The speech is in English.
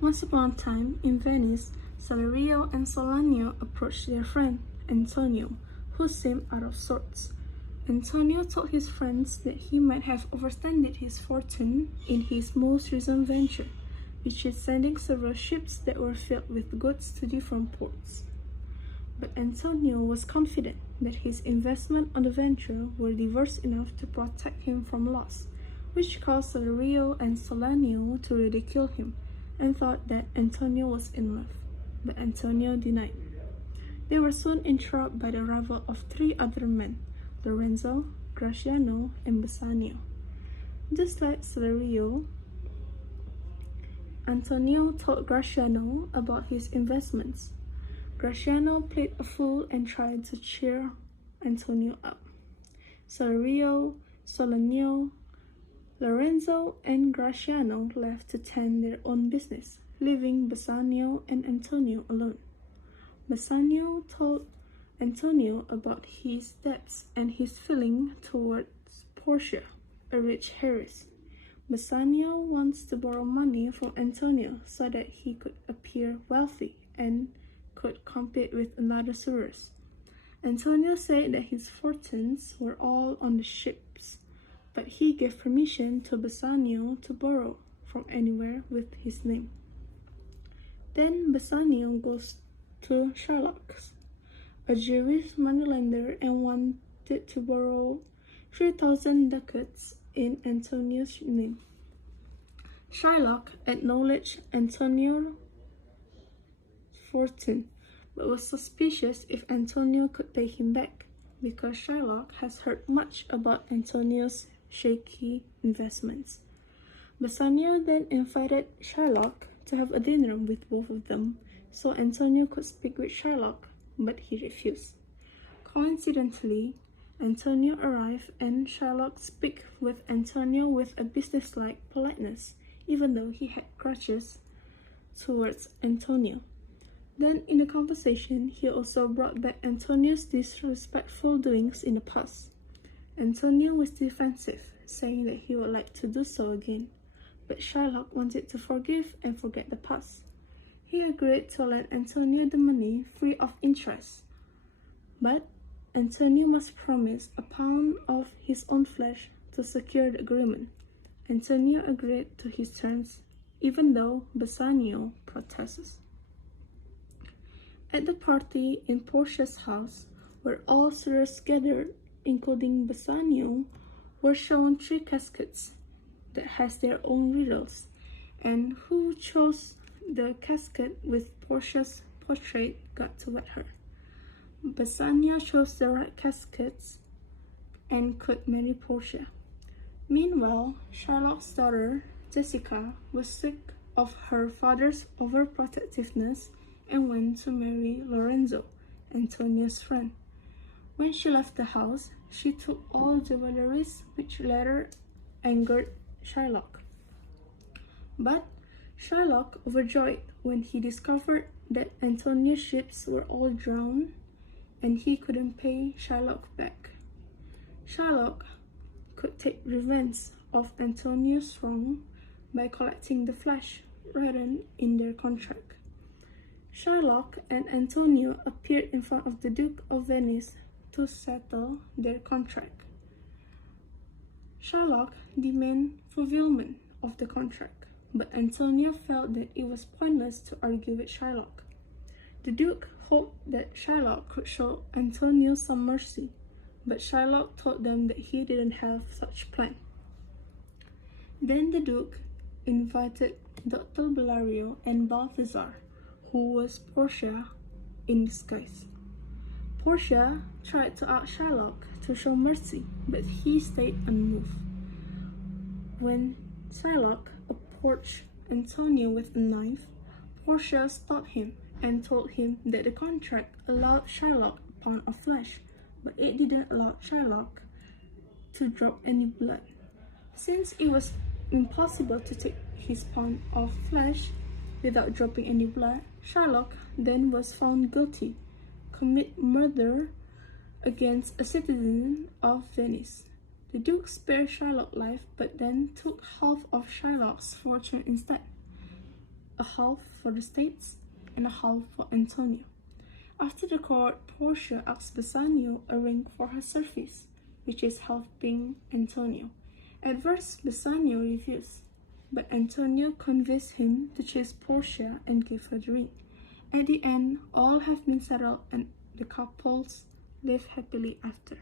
Once upon a time, in Venice, Salerio and Solanio approached their friend, Antonio, who seemed out of sorts. Antonio told his friends that he might have overextended his fortune in his most recent venture, which is sending several ships that were filled with goods to different ports. But Antonio was confident that his investment on the venture were diverse enough to protect him from loss, which caused Salerio and Solanio to ridicule him and thought that Antonio was in love. But Antonio denied. They were soon interrupted by the arrival of three other men, Lorenzo, Graciano, and Bassanio. Just like Salerio, Antonio told Graciano about his investments. Graciano played a fool and tried to cheer Antonio up. Salerio, Solanio, Lorenzo, and Graciano left to tend their own business, leaving Bassanio and Antonio alone. Bassanio told Antonio about his debts and his feeling towards Portia, a rich heiress. Bassanio wants to borrow money from Antonio so that he could appear wealthy and could compete with another suitors. Antonio said that his fortunes were all on the ships, but he gave permission to Bassanio to borrow from anywhere with his name. Then Bassanio goes to Shylock, a Jewish moneylender, and wanted to borrow 3,000 ducats in Antonio's name. Shylock acknowledged Antonio's fortune, but was suspicious if Antonio could pay him back, because Shylock has heard much about Antonio's shaky investments. Bassanio then invited Shylock to have a dinner with both of them, so Antonio could speak with Shylock, but he refused. Coincidentally, Antonio arrived and Shylock spoke with Antonio with a businesslike politeness, even though he had grudges towards Antonio. Then in the conversation, he also brought back Antonio's disrespectful doings in the past. Antonio was defensive, saying that he would like to do so again, but Shylock wanted to forgive and forget the past. He agreed to lend Antonio the money free of interest, but Antonio must promise a pound of his own flesh to secure the agreement. Antonio agreed to his terms, even though Bassanio protests. At the party in Portia's house, where all suitors gathered, including Bassanio, were shown 3 caskets that has their own riddles, and who chose the casket with Portia's portrait got to wed her. Bassanio chose the right caskets and could marry Portia. Meanwhile, Shylock's daughter, Jessica, was sick of her father's overprotectiveness and went to marry Lorenzo, Antonio's friend. When she left the house, she took all jewelries, which later angered Shylock. But Shylock, overjoyed when he discovered that Antonio's ships were all drowned and he couldn't pay Shylock back. Shylock could take revenge of Antonio's wrong by collecting the flesh written in their contract. Shylock and Antonio appeared in front of the Duke of Venice to settle their contract. Shylock demanded fulfillment of the contract, but Antonio felt that it was pointless to argue with Shylock. The Duke hoped that Shylock could show Antonio some mercy, but Shylock told them that he didn't have such plan. Then the Duke invited Dr. Bellario and Balthazar, who was Portia in disguise. Portia tried to ask Shylock to show mercy, but he stayed unmoved. When Shylock approached Antonio with a knife, Portia stopped him and told him that the contract allowed Shylock a pound of flesh, but it didn't allow Shylock to drop any blood. Since it was impossible to take his pound of flesh without dropping any blood, Shylock then was found guilty, commit murder against a citizen of Venice. The Duke spared Shylock's life, but then took half of Shylock's fortune instead. a half for the States and a half for Antonio. After the court, Portia asks Bassanio a ring for her service, which is helping Antonio. At first, Bassanio refused, but Antonio convinced him to chase Portia and give her the ring. At the end, all have been settled and the couples live happily after.